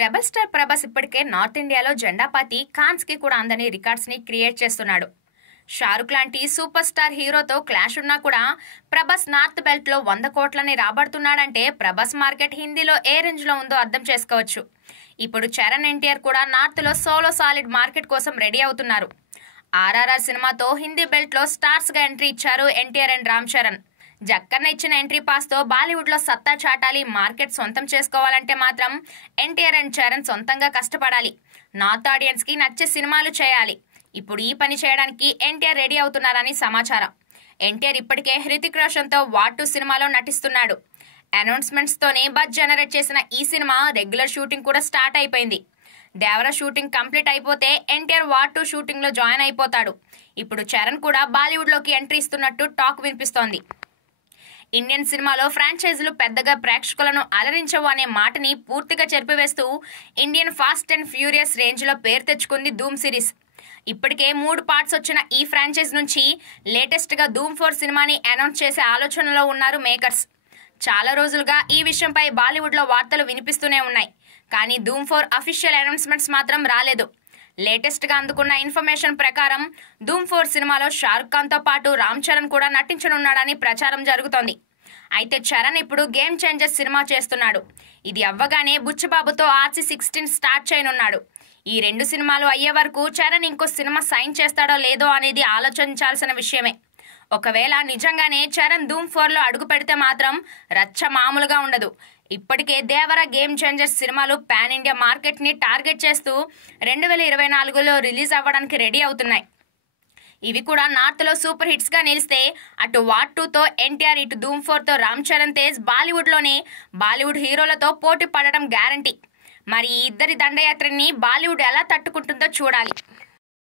Rebel star Prabhas ఇప్పటికే north ఇండియాలో జెండా పాతి ఖాన్స్ కి కూడా అందని రికార్డ్స్ ని క్రియేట్ చేస్తున్నాడు. షారుఖ్ లాంటి సూపర్ స్టార్ హీరోతో క్లాష్ ఉన్నా కూడా ప్రభాస్ నార్త్ బెల్ట్ లో 100 కోట్లని రాబడుతున్నాడంటే ప్రభాస్ మార్కెట్ హిందీలో ఏ రేంజ్ లో ఉందో అర్థం చేసుకోవచ్చు. ఇప్పుడు చరణ్ ఎన్టీఆర్ కూడా నార్త్ లో సోలో సాలిడ్ మార్కెట్ కోసం రెడీ అవుతున్నారు. ఆర్ఆర్ఆర్ సినిమాతో హిందీ బెల్ట్ లో స్టార్స్ గా ఎంట్రీ ఇచ్చారు ఎన్టీఆర్ అండ్ రామ్ చరణ్. జక్కన్న ఇచ్చిన ఎంట్రీ పాస్ తో బాలీవుడ్ లో సత్తా చాటాలి, మార్కెట్ సొంతం చేసుకోవాలంటే మాత్రం ఎన్టీఆర్ అండ్ చరణ్ సొంతంగా కష్టపడాలి, నార్త్ ఆడియన్స్ కి నచ్చే సినిమాలు చేయాలి. ఇప్పుడు ఈ పని చేయడానికి ఎన్టీఆర్ రెడీ అవుతున్నారని సమాచారం. ఎన్టీఆర్ ఇప్పటికే హృతిక్ రోషన్ తో వార్ 2 సినిమాలో నటిస్తున్నాడు. అనౌన్స్మెంట్స్ తోనే బజ్ జనరేట్ చేసిన ఈ సినిమా రెగ్యులర్ షూటింగ్ కూడా స్టార్ట్ అయిపోయింది. దేవరా షూటింగ్ కంప్లీట్ అయిపోతే ఎన్టీఆర్ వార్ 2 షూటింగ్ లో జాయిన్ అయిపోతాడు. ఇప్పుడు చరణ్ కూడా బాలీవుడ్ లోకి ఎంట్రీ ఇస్తున్నట్టు టాక్ వినిపిస్తోంది. ఇండియన్ సినిమాలో ఫ్రాంచైజీలు పెద్దగా ప్రేక్షకులను అలరించవు అనే మాటని పూర్తిగా చెరిపివేస్తూ Indian fast and furious range లో పేరు తెచ్చుకుంది ధూమ్ సిరీస్. ఇప్పటికే 3 పార్ట్స్ వచ్చిన ఈ ఫ్రాంచైజ్ నుంచి లేటెస్ట్ గా ధూమ్ 4 సినిమాని అనౌన్స్ చేసే ఆలోచనలో ఉన్నారు మేకర్స్. చాలా రోజులుగా ఈ విషయంపై బాలీవుడ్ లో వార్తలు వినిపిస్తూనే ఉన్నాయి. కానీ ధూమ్ 4 అఫీషియల్ అనౌన్స్మెంట్స్ మాత్రం రాలేదు. లేటెస్ట్ గా అందుకున్న ఇన్ఫర్మేషన్ ప్రకారం ధూమ్ 4 సినిమాలో షారుఖ్ ఖాన్ తో పాటు రామ్ చరణ్ కూడా నటించనున్నాడని ప్రచారం జరుగుతోంది. అయితే చరణ్ ఇప్పుడు గేమ్ చేంజర్ సినిమా చేస్తున్నాడు. ఇది అవ్వగానే బుచ్చిబాబుతో RC16 స్టార్ట్ చేయనున్నాడు. ఈ 2 సినిమాలు అయ్యే వరకు చరణ్ ఇంకో సినిమా సైన్ చేస్తాడో లేదో అనేది ఆలోచించాల్సిన విషయమే. ఒకవేళ నిజంగానే చరణ్ ధూమ్ 4లో అడుగు పెడితే మాత్రం రచ్చ మామూలుగా ఉండదు. ఇప్పటికే దేవరా గేమ్ చేంజర్ సినిమాలు పాన్ ఇండియా మార్కెట్ ని టార్గెట్ చేస్తూ 2024లో రిలీజ్ అవ్వడానికి రెడీ అవుతున్నాయి. ఇవి కూడా నార్త్ లో సూపర్ హిట్స్ గా నిలిస్తే అటు వార్ 2తో ఎన్టీఆర్, ఇటు ధూమ్ 4తో రామ్ చరణ్ తేజ్ బాలీవుడ్ హీరోలతో పోటీ పడడం గ్యారంటీ. మరి ఈ ఇద్దరి దండయాత్రని బాలీవుడ్ ఎలా తట్టుకుంటుందో చూడాలి.